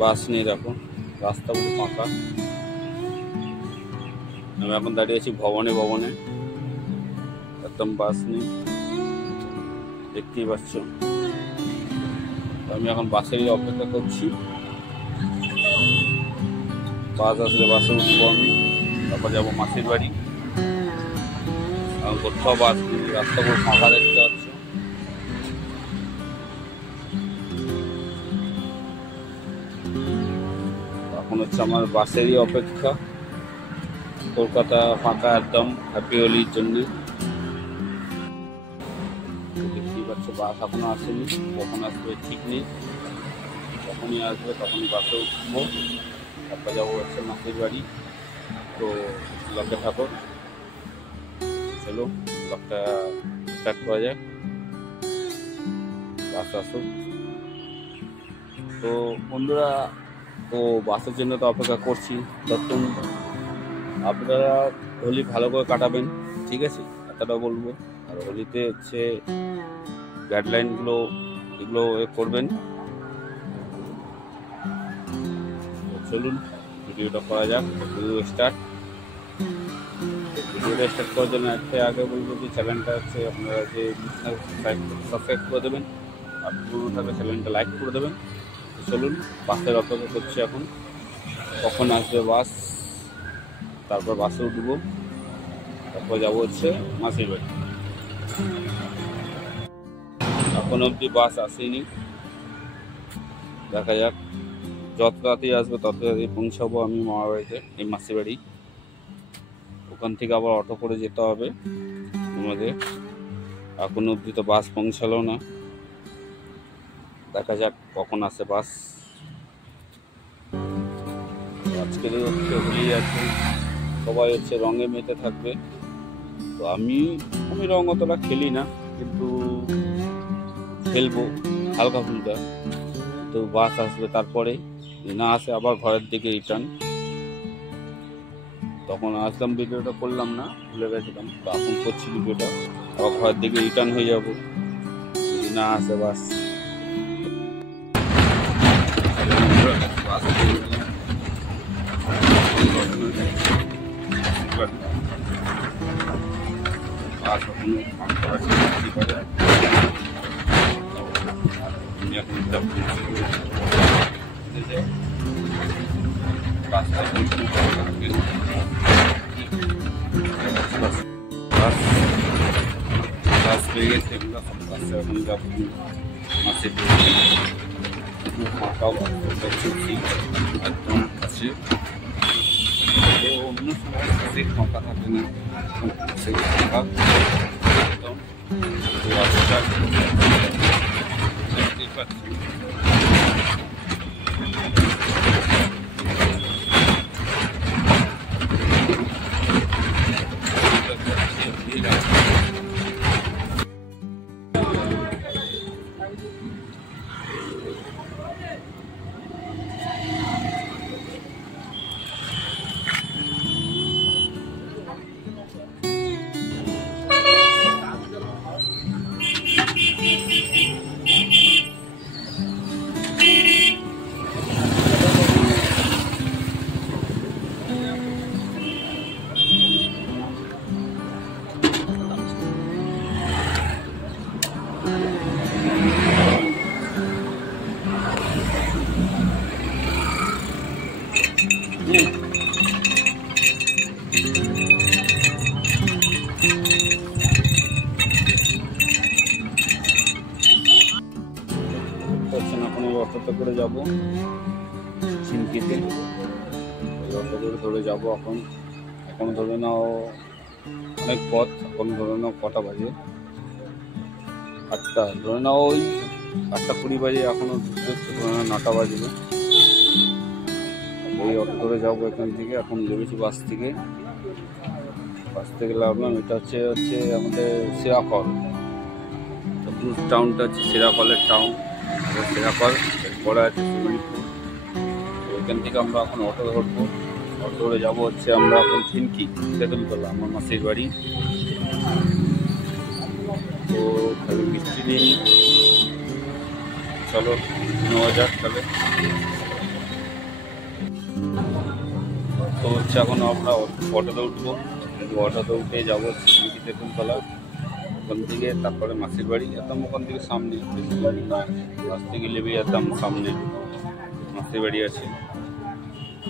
বাস নেই, দেখো রাস্তা পুরো ফাঁকা। আমি এখন দাঁড়িয়ে আছি ভবনে, একদম বাস নেই, দেখতেই পাচ্ছ। আমি এখন বাসেরই অপেক্ষা করছি, বাস আসলে বাসে উঠবো আমি, তারপর যাবো মাসির বাড়ি। এখন কোথাও বাস নেই, রাস্তা পুরো ফাঁকা দেখতে পাচ্ছ। এখন হচ্ছে আমার বাসেরই অপেক্ষা। কলকাতা ফাঁকা একদম, হ্যাপি হোলির জন্য। দেখতেই পাচ্ছ বাস এখনো আসেনি, কখন আসবে ঠিক নেই, যখনই আসবে তখনই বাসে উঠবো, তারপর যাবো হচ্ছে মাসির বাড়ি। তো ব্লগটা থাকো, চলো ব্লগটা স্টার্ট করা যাক। বাস আসুক। তো বন্ধুরা, তো বাসের জন্য তো অপেক্ষা করছি। তখন আপনারা হোলি ভালো করে কাটাবেন, ঠিক আছে, এতটাও বলবো। আর হোলিতে হচ্ছে গাইডলাইনগুলো এগুলো করবেন। চলুন ভিডিওটা করা যাক, ভিডিওটা স্টার্ট করার জন্য একটা আগে বলবো যে চ্যানেলটা হচ্ছে আপনারা যে সাবস্ক্রাইব করে দেবেন, আর পুরো থাকলে চ্যানেলটা লাইক করে দেবেন। চলুন বাসের অপেক্ষা করছি এখন, কখন আসবে বাস, তারপর বাসে উঠবো, তারপর যাবো হচ্ছে মাসির বাড়ি। এখন অবধি বাস আসেনি, দেখা যাক। যত তাড়াতাড়ি আসবে তত তাড়াতাড়ি পৌঁছাবো আমি মামার বাড়িতে, এই মাসির বাড়ি। ওখান থেকে আবার অটো করে যেতে হবে আমাদের। এখন অবধি তো বাস পৌঁছালো না, দেখা যাক কখন আসে বাস। আজকের হচ্ছে হোলি আছে, সবাই হচ্ছে রঙে মেতে থাকবে। তো আমি রঙ অতটা খেলি না, কিন্তু খেলবো হালকা ফুলকা। তো বাস আসবে, তারপরে না আসে আবার ঘরের দিকে রিটার্ন। তখন আসলাম ভিডিওটা করলাম না, ভুলে গেছিলাম, তো এখন করছি ভিডিওটা। আবার ঘরের দিকে রিটার্ন হয়ে যাবো যদি না আসে বাস। বাস পেয়ে গেছে, বাসে এখন যাবো মাসির ফাঁকাও একদম কাছে। তো অন্য সময় বাসে ফাঁকা থাকে না, ফাঁকা একদম। তো রাস্তা দেখতেই পাচ্ছি। অটোতে করে যাবো ছিনকিতে, অটো ধরে যাবো। এখন ধরে নাও অনেক পথ, এখন ধরে নাও কটা বাজে, 8টা, ধরে নাও ওই 8:20 বাজে, এখনো ধরে নাও 9টা বাজবে। ওই অটো ধরে যাবো এখান থেকে। এখন লেগেছি বাস থেকে নামলাম। এটা হচ্ছে আমাদের সিরাকল, টাউনটা হচ্ছে সিরাকলের টাউন, সিরাকল পরে আছে শিবলিপুর। এখান থেকে আমরা এখন অটো ধরবো, অটো ধরে যাবো হচ্ছে আমরা এখন ছিনকি তেঁতুলতলা, আমার মাসির বাড়ি। তো তাহলে মিষ্টি নিয়ে নিই, চলো নেওয়া যাক তাহলে। এখন আমরা অটোতে উঠবো, অটোতে উঠে যাবো সিটি তেঁতুলতলা, ওখান থেকে তারপরে মাসির বাড়ি। একদম ওখান থেকে সামনে, বাস থেকে নেবে একদম সামনে মাসির বাড়ি আছে।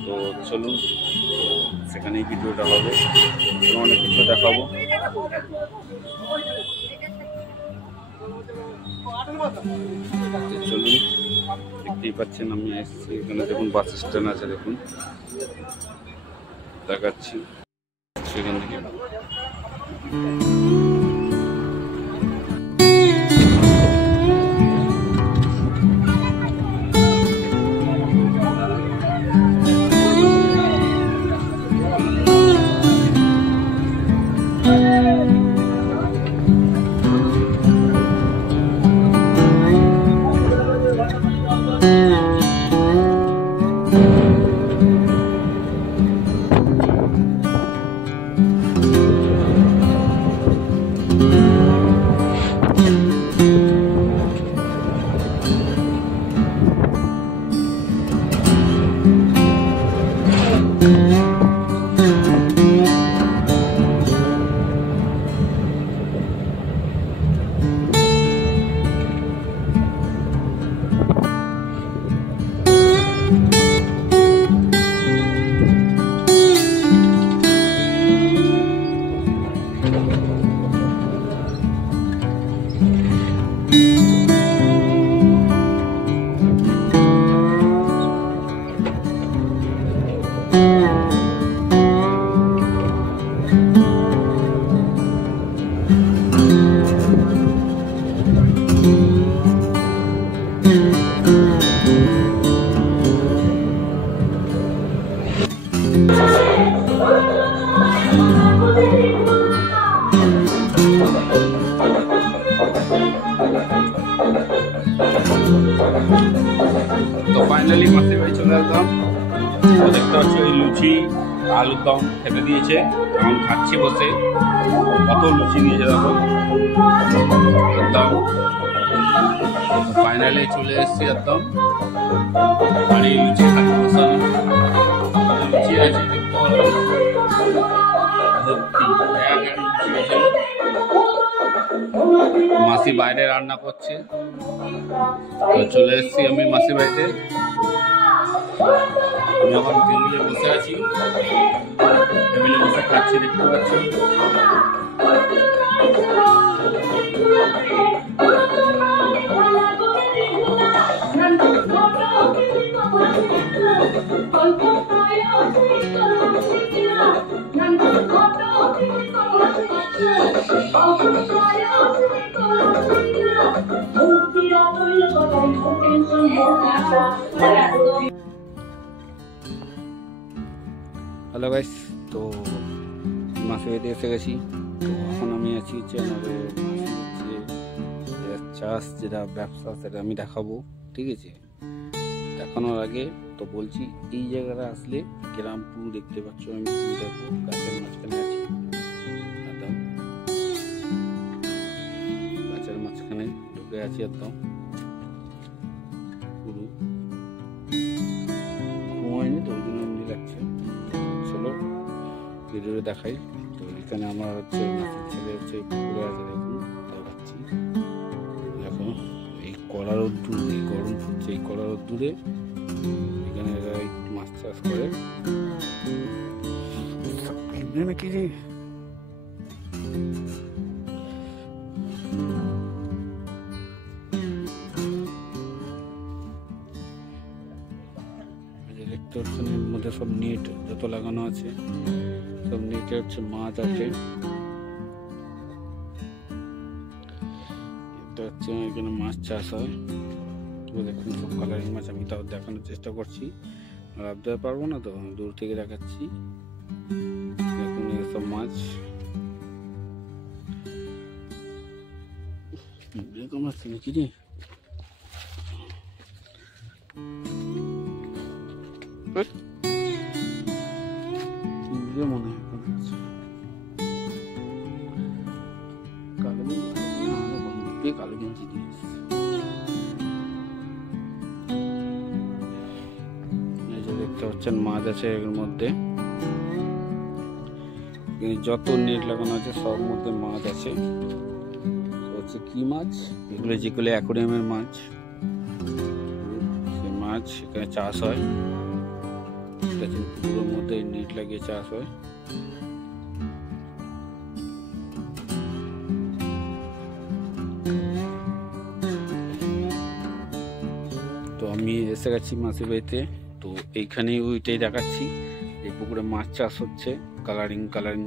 তো চলুন, সেখানেই ভিডিওটা হবে, অনেক কিছু দেখাবো। চলুন, দেখতেই পাচ্ছেন আমি এসেছি এখানে, দেখুন বাস স্ট্যান্ড আছে, দেখুন দেখাচ্ছি সেখান থেকে। তো ফাইনালি মাসির বাড়ি চলে আসলাম। তো দেখতে পাচ্ছি ওই লুচি আলুর দম খেতে দিয়েছে, এখন খাচ্ছি বসে। কত লুচি দিয়েছে দেখো, একদম ফাইনালি চলে এসেছি একদম। আর এই লুচি খাচ্ছি বসে, লুচি আছে দেখতে পারো, মাসি বাইরে রান্না করছে। তো চলে এসেছি আমি মাসির বাড়িতে, আমি এখন টেবিলে বসে আছি, টেবিলে বসে খাচ্ছি দেখতে পাচ্ছি। হ্যালো গাইস, তো মাসির বাড়িতে এসে গেছি। তো এখন আমি আছি হচ্ছে আমাদের চাষ যেটা ব্যবসা, সেটা আমি দেখাবো, ঠিক আছে? দেখানোর আগে তো বলছি, এই জায়গাটা আসলে গ্রাম পুরো দেখতে পাচ্ছ, আমি পুরো দেখো গাছের মাঝখানে আছি, একদম গাছের মাঝখানে ঢুকে আছি একদম পুরো। ঘুমায়নি তো ওই জন্য এমনি লাগছে। চলো ভিডিওটা দেখাই। তো এখানে আমার হচ্ছে মাছের ছেলে হচ্ছে পুকুরে আছে, দেখুন দেখাচ্ছি। দেখো এই কড়া রোদ্দুর, এই গরম পড়ছে, এই কড়া রোদ্দুরে এখানে এরা মাছ চাষ করে নাকি রে। দেখতে হচ্ছে এর মধ্যে সব নেট যত লাগানো আছে, সব নেটে হচ্ছে মাছ আছে। এটা হচ্ছে এখানে মাছ চাষ হয়। তো দেখুন সব কালারিং মাছ, আমি তাও দেখানোর চেষ্টা করছি, ভাবতে পারবো না তো দূর থেকে দেখাচ্ছি। দেখুন এসব মাছ, এরকম মাছ কিনেছি রে। মনে হয় কালো মাছ দিয়ে দেখতে পাচ্ছেন মাছ আছে এর মধ্যে। যত নেট লাগানো আছে সব মধ্যে মাছ আছে। হচ্ছে কি মাছ, এগুলো যেগুলো অ্যাকোয়ারিয়ামের মাছ, সে মাছ এখানে চাষ হয়। ঠিক আছে, পুকুরের মধ্যে নেট লাগিয়ে চাষ হয়। তো আমি এসে গেছি মাসির বাড়িতে। তো এইখানে ওইটাই দেখাচ্ছি, এই পুকুরে মাছ চাষ হচ্ছে, কালারিং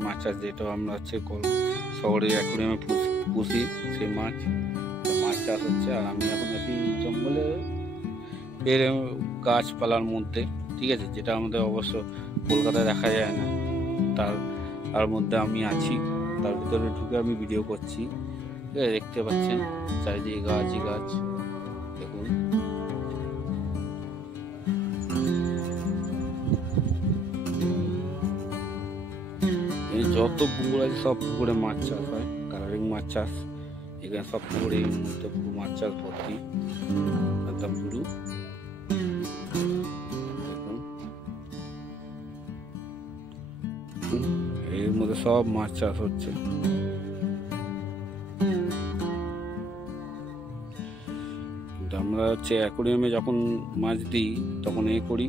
মাছ চাষ, যেটা আমরা হচ্ছে শহরে অ্যাকোয়ারিয়ামে পুষি, সেই মাছ চাষ হচ্ছে। আর আমি এখন আছি জঙ্গলে, এর গাছপালার মধ্যে, ঠিক আছে, যেটা আমাদের অবশ্য কলকাতায় দেখা যায় না, তার মধ্যে আমি আছি। তার ভিতরে ঢুকে আমি ভিডিও করছি। ঠিক আছে, দেখতে পাচ্ছেন চারিদিকে গাছই গাছ। দেখুন, যত পুকুর আছে সব পুকুরে মাছ চাষ হয়, কালারিং মাছ চাষ। এখানে সব পুকুরে এই মুহূর্তে পুরো মাছ চাষ ভর্তি, একদম পুরো। দেখুন, এর মধ্যে সব মাছ চাষ হচ্ছে। আমরা হচ্ছে অ্যাকোয়ারিয়ামে যখন মাছ দিই তখন করি,